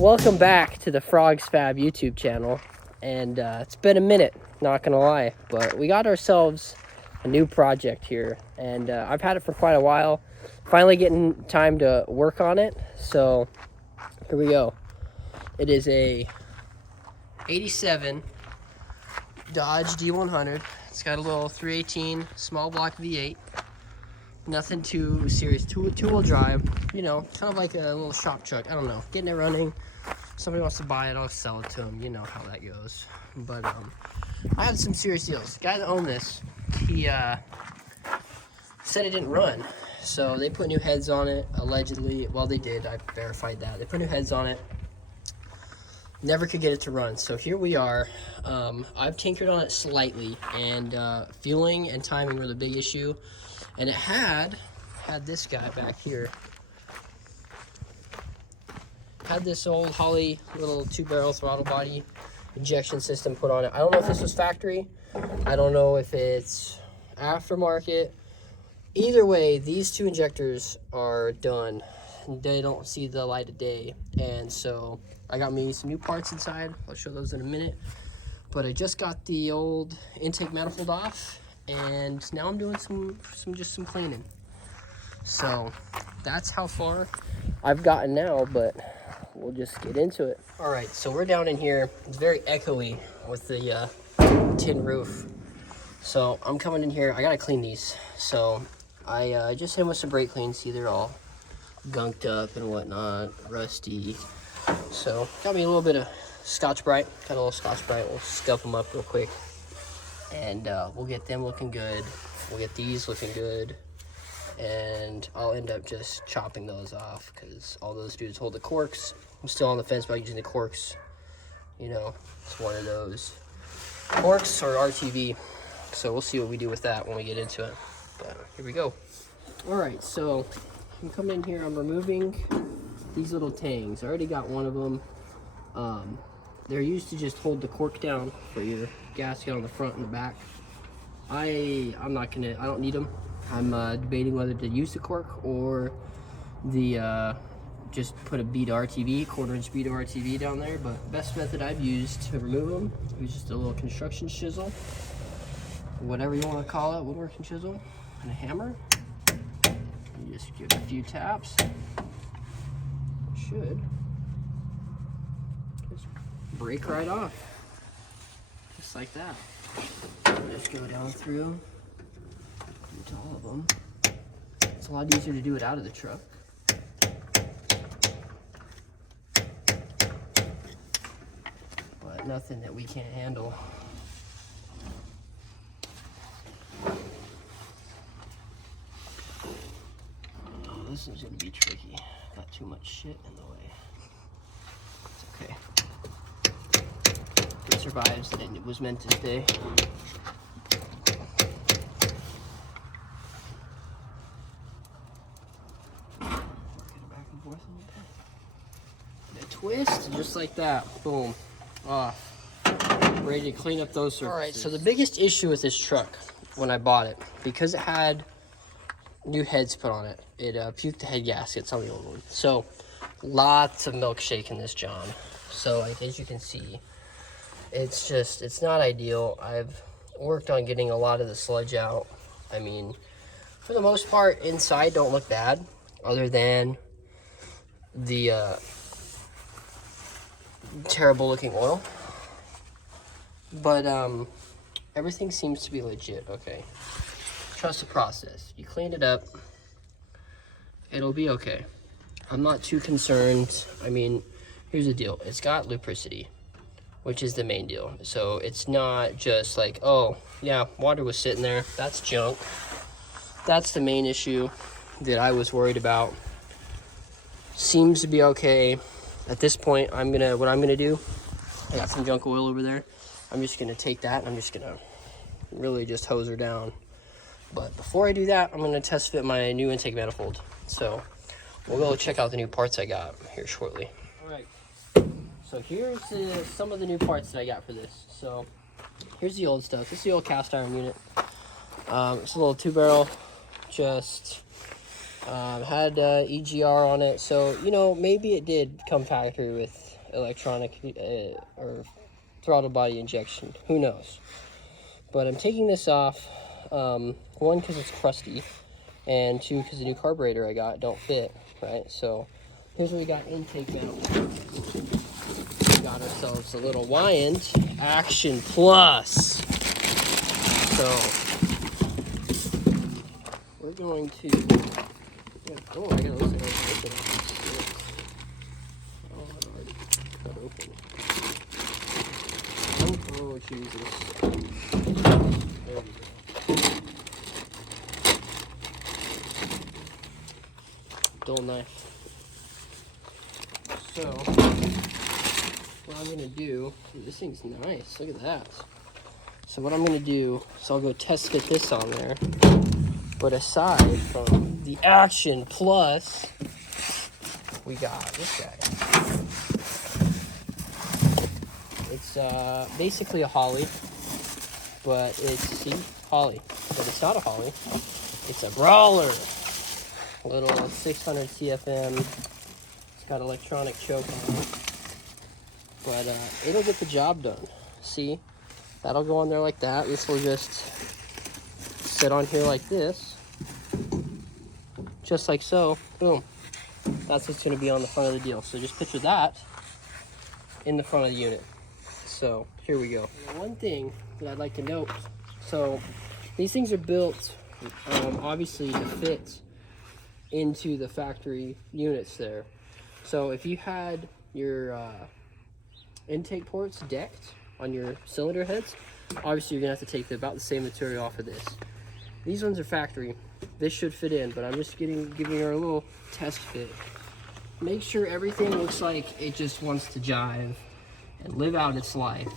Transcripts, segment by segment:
Welcome back to the Frogs Fab YouTube channel, and it's been a minute, not gonna lie, but we got ourselves a new project here, and I've had it for quite a while. Finally getting time to work on it, so here we go. It is a 87 Dodge D100. It's got a little 318 small block V8. Nothing too serious, two-wheel drive, you know, kind of like a little shop truck. I don't know, getting it running. Somebody wants to buy it, I'll sell it to them. You know how that goes. But I had some serious deals. The guy that owned this, he said it didn't run. So they put new heads on it, allegedly. Well, they did. I verified that. They put new heads on it. Never could get it to run. So here we are. I've tinkered on it slightly, and fueling and timing were the big issue. And it had this guy back here. Had this old Holley little 2-barrel throttle body injection system put on it. I don't know if this was factory. I don't know if it's aftermarket. Either way, these two injectors are done. They don't see the light of day. And so I got me some new parts inside. I'll show those in a minute. But I just got the old intake manifold off, and now I'm doing some cleaning. So that's how far I've gotten now, but we'll just get into it. All right, so we're down in here. It's very echoey with the tin roof. So I'm coming in here. I gotta clean these. So I just hit them with some brake clean. See, they're all gunked up and whatnot, rusty. So got me a little bit of Scotch-Brite. Got a little Scotch-Brite. We'll scuff them up real quick, and we'll get them looking good. We'll get these looking good, and I'll end up just chopping those off because all those dudes hold the corks. I'm still on the fence about using the corks. You know, it's one of those. Corks or RTV. So we'll see what we do with that when we get into it. But here we go. All right, so I'm coming in here. I'm removing these little tangs. I already got one of them. They're used to just hold the cork down for your gasket on the front and the back. I don't need them. I'm debating whether to use the cork or the just put a bead RTV, quarter-inch bead RTV down there. But best method I've used to remove them is just a little construction chisel, whatever you want to call it, woodworking chisel, and a hammer. You just give it a few taps. It should just break right off, just like that. Just go down through to all of them. It's a lot easier to do it out of the truck. But nothing that we can't handle. Oh, this is gonna be tricky. Got too much shit in the way. It's okay. It survives, and it was meant to stay. Twist, just like that. Boom. Off. Ready to clean up those surfaces. Alright, so the biggest issue with this truck when I bought it, because it had new heads put on it, it puked the head gaskets on the old one. So lots of milkshake in this John. So like, as you can see, it's not ideal. I've worked on getting a lot of the sludge out. I mean, for the most part, inside don't look bad, other than the terrible looking oil, but everything seems to be legit. Okay, trust the process. You clean it up, it'll be okay. I'm not too concerned. I mean, here's the deal. It's got lubricity, which is the main deal. So it's not just like, oh yeah, water was sitting there. That's junk. That's the main issue that I was worried about. Seems to be okay. At this point, what I'm gonna do, I got some junk oil over there. I'm just gonna take that and I'm just gonna really just hose her down. But before I do that, I'm gonna test fit my new intake manifold. So we'll go check out the new parts I got here shortly. All right, so here's some of the new parts that I got for this. So here's the old stuff. This is the old cast iron unit. It's a little 2-barrel, just Had EGR on it, so you know, maybe it did come factory with electronic or throttle body injection. Who knows? But I'm taking this off. One, because it's crusty, and two, because the new carburetor I got don't fit, right? So here's what we got intake mount. We got ourselves a little Wyand Action Plus. So we're going to. Oh, I gotta listen to it. Oh, it already got open. Oh, Jesus. There we go. Dull knife. So, what I'm gonna do, this thing's nice, look at that. So what I'm gonna do is I'll go test fit this on there. But aside from the Action Plus, we got this guy. It's basically a Holly, but it's, see, Holly, but it's not a Holly. It's a Brawler. A little 600 CFM. It's got electronic choke on it. But it'll get the job done. See, that'll go on there like that. This will just sit on here like this. Just like so. Boom. That's what's going to be on the front of the deal. So just picture that in the front of the unit. So here we go. One thing that I'd like to note. So these things are built obviously to fit into the factory units there. So if you had your intake ports decked on your cylinder heads, obviously you're gonna have to take about the same material off of this. These ones are factory. This should fit in, but I'm just giving her a little test fit. Make sure everything looks like it just wants to jive and live out its life.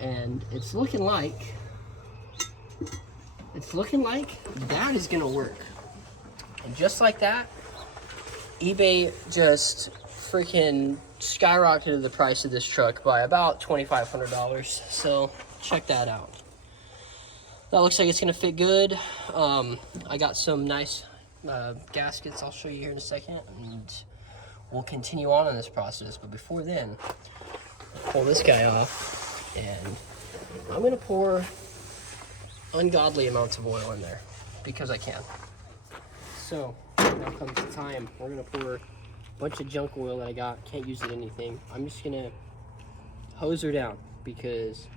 And it's looking like that is gonna work. And just like that, eBay just freaking skyrocketed the price of this truck by about $2,500. So check that out. That looks like it's gonna fit good. I got some nice gaskets I'll show you here in a second, and we'll continue on in this process. But before then, pull this guy off, and I'm gonna pour ungodly amounts of oil in there because I can. So now comes the time. We're gonna pour a bunch of junk oil that I got, can't use it anything. I'm just gonna hose her down because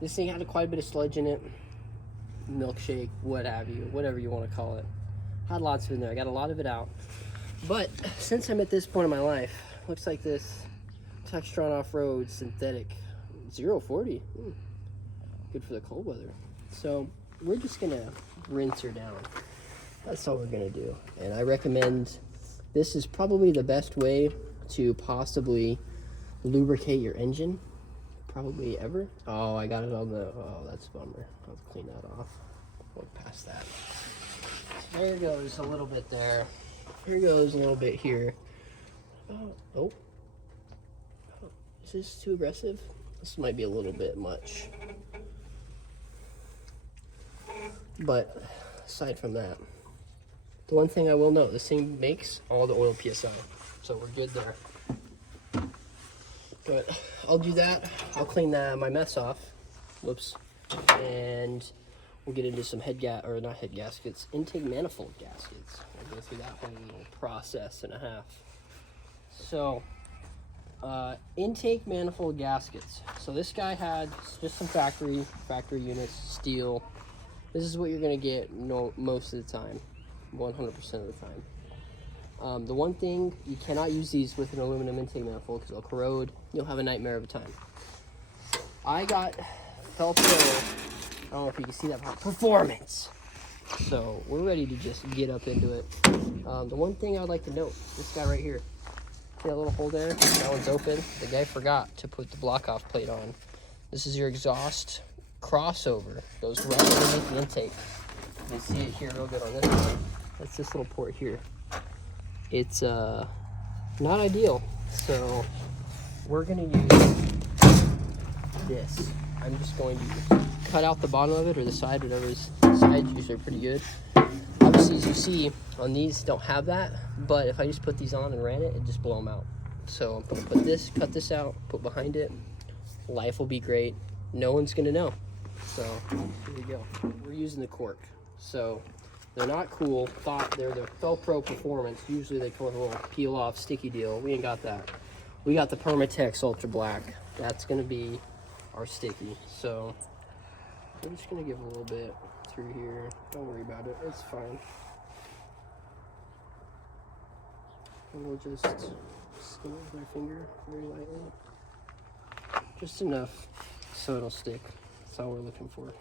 this thing had quite a bit of sludge in it, milkshake, what have you, whatever you want to call it. Had lots of it in there. I got a lot of it out. But since I'm at this point in my life, looks like this Textron Off-Road Synthetic 040. Good for the cold weather. So we're just gonna rinse her down. That's all we're gonna do. And I recommend, this is probably the best way to possibly lubricate your engine, probably ever. Oh, I got it on the, oh, that's a bummer. I'll clean that off. We'll past that. So there goes a little bit there. Here goes a little bit here. Oh, is this too aggressive? This might be a little bit much. But aside from that, the one thing I will note, this thing makes all the oil PSI, so we're good there. But I'll do that. I'll clean my mess off. Whoops. And we'll get into some intake manifold gaskets. We'll go through that whole little process and a half. So, intake manifold gaskets. So this guy had just some factory units, steel. This is what you're gonna get most of the time, 100% of the time. The one thing, you cannot use these with an aluminum intake manifold because they'll corrode. You'll have a nightmare of a time. I got Felto, I don't know if you can see that part, Performance. So we're ready to just get up into it. The one thing I would like to note, this guy right here, see that little hole there? That one's open. The guy forgot to put the block off plate on. This is your exhaust crossover. Goes right underneath the intake. You can see it here real good on this one. That's this little port here. It's not ideal, so we're gonna use this. I'm just going to cut out the bottom of it, or the side, whatever is. The sides usually are pretty good. Obviously as you see on these don't have that, but if I just put these on and ran it, it'd just blow them out. So I'm gonna put this, cut this out, put behind it. Life will be great. No one's gonna know. So here we go. We're using the cork. So they're not cool. They're the Velcro Performance. Usually they come with a little peel off sticky deal. We ain't got that. We got the Permatex Ultra Black. That's gonna be our sticky. So I'm just gonna give a little bit through here. Don't worry about it, it's fine. And we'll just skim it with my finger very lightly. Just enough so it'll stick. That's all we're looking for.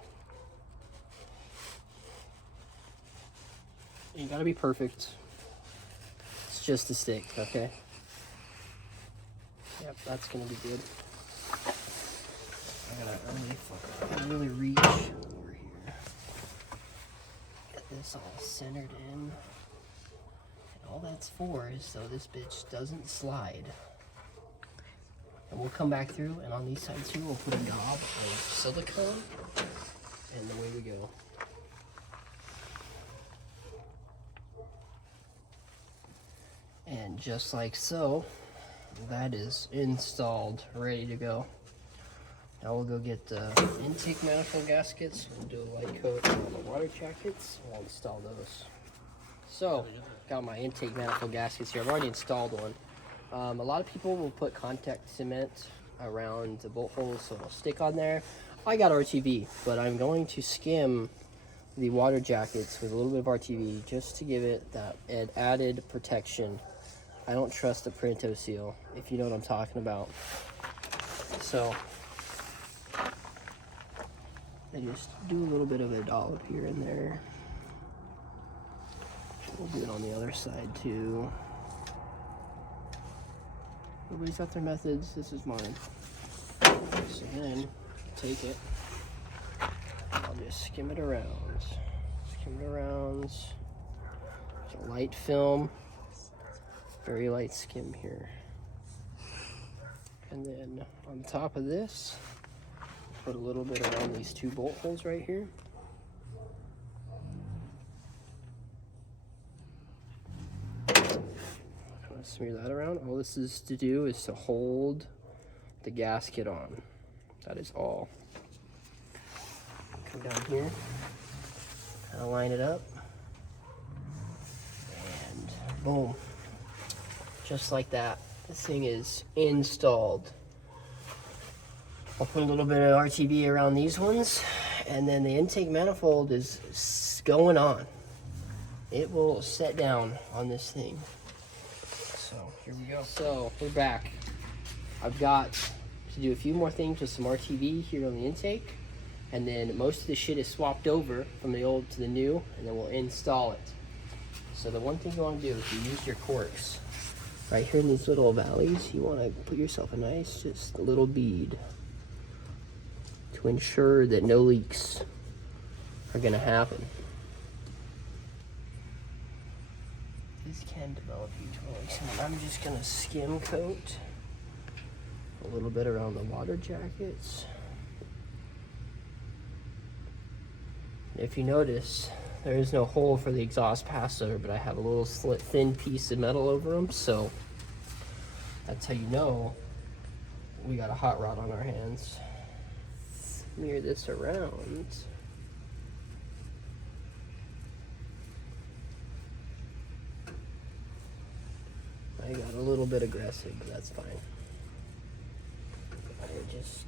You gotta be perfect. It's just a stick, okay? Yep, that's gonna be good. I gotta really reach over here. Get this all centered in. And all that's for is so this bitch doesn't slide. And we'll come back through, and on these sides here, we'll put a knob of silicone, and away we go. And just like so, that is installed, ready to go. Now we'll go get the intake manifold gaskets. We'll do a light coat on the water jackets. We'll install those. So, got my intake manifold gaskets here. I've already installed one. A lot of people will put contact cement around the bolt holes so it'll stick on there. I got RTV, but I'm going to skim the water jackets with a little bit of RTV just to give it that added protection. I don't trust the Printo seal, if you know what I'm talking about. So I just do a little bit of a dollop here and there. We'll do it on the other side too. Nobody's got their methods, this is mine. So then, take it, I'll just skim it around. Skim it around. There's a light film, very light skim here. And then on top of this, put a little bit around these two bolt holes right here. Smear that around. All this is to do is to hold the gasket on. That is all. Come down here, kind of line it up, and boom. Just like that. This thing is installed. I'll put a little bit of RTV around these ones, and then the intake manifold is going on. It will set down on this thing. So here we go. So we're back. I've got to do a few more things with some RTV here on the intake, and then most of the shit is swapped over from the old to the new, and then we'll install it. So the one thing you want to do is you use your corks. Right here in these little valleys, you want to put yourself a nice, just a little bead to ensure that no leaks are going to happen. This can develop huge leaks. I'm just going to skim coat a little bit around the water jackets. If you notice, there is no hole for the exhaust pass-over, but I have a little thin piece of metal over them, so that's how you know we got a hot rod on our hands. Smear this around. I got a little bit aggressive, but that's fine. I just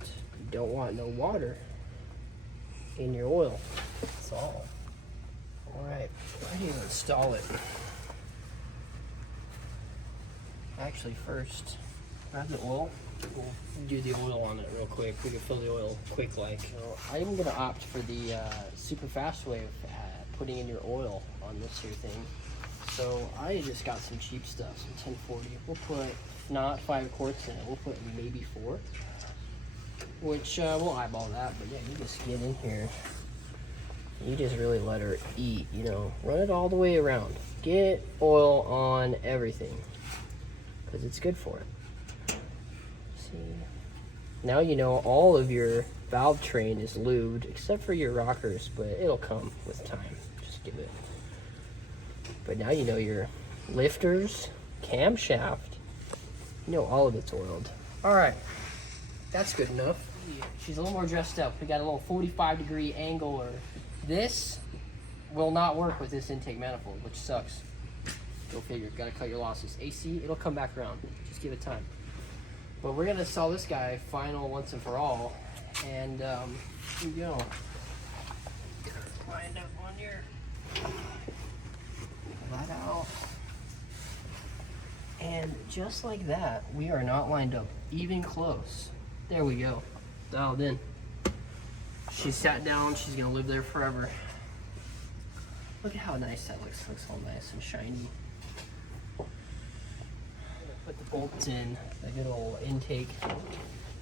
don't want no water in your oil. That's all. Alright, ready to install it. Actually, first, grab the oil. We'll do the oil on it real quick. We can fill the oil quick like. So I'm going to opt for the super fast way of putting in your oil on this here thing. So I just got some cheap stuff, some 1040. We'll put not 5 quarts in it. We'll put maybe 4, which we'll eyeball that. But yeah, you just get in here. You just really let her eat, you know, run it all the way around. Get oil on everything, because it's good for it. See, now you know all of your valve train is lubed, except for your rockers, but it'll come with time. Just give it But now you know your lifters, camshaft, you know all of it's oiled. All right, that's good enough. She's a little more dressed up. We got a little 45-degree angle, or this will not work with this intake manifold, which sucks. Go figure, gotta cut your losses. AC, it'll come back around, just give it time. But we're gonna sell this guy final once and for all, and here we go. Lined up on your that out. And just like that, we are not lined up even close. There we go, dialed in. She sat down, she's gonna live there forever. Look at how nice that looks. Looks all nice and shiny. Put the bolts in, the good old intake,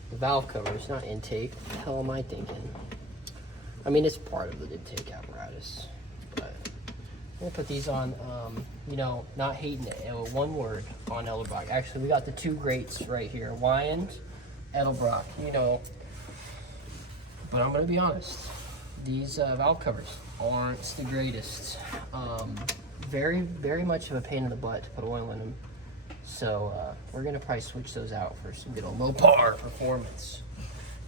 the valve covers, not intake. What the hell am I thinking? I mean, it's part of the intake apparatus, but I'm gonna put these on, you know, not hating it, one word on Edelbrock. Actually, we got the 2 greats right here, Wyand, Edelbrock, you know, but I'm gonna be honest, these valve covers aren't the greatest. Very, very much of a pain in the butt to put oil in them. So we're gonna probably switch those out for some good old Mopar performance,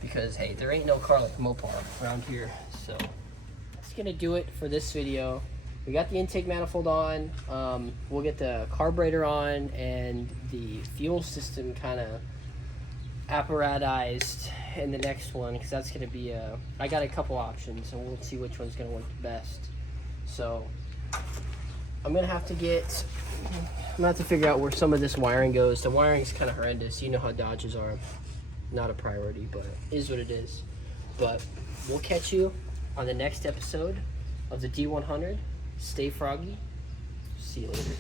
because hey, there ain't no car like Mopar around here. So that's gonna do it for this video. We got the intake manifold on. We'll get the carburetor on and the fuel system kind of apparatized in the next one, because that's gonna be I got a couple options and we'll see which one's gonna work the best. So I'm gonna have to figure out where some of this wiring goes. The wiring's kind of horrendous. You know how Dodges are. Not a priority, but it is what it is. But we'll catch you on the next episode of the D100. Stay froggy. See you later.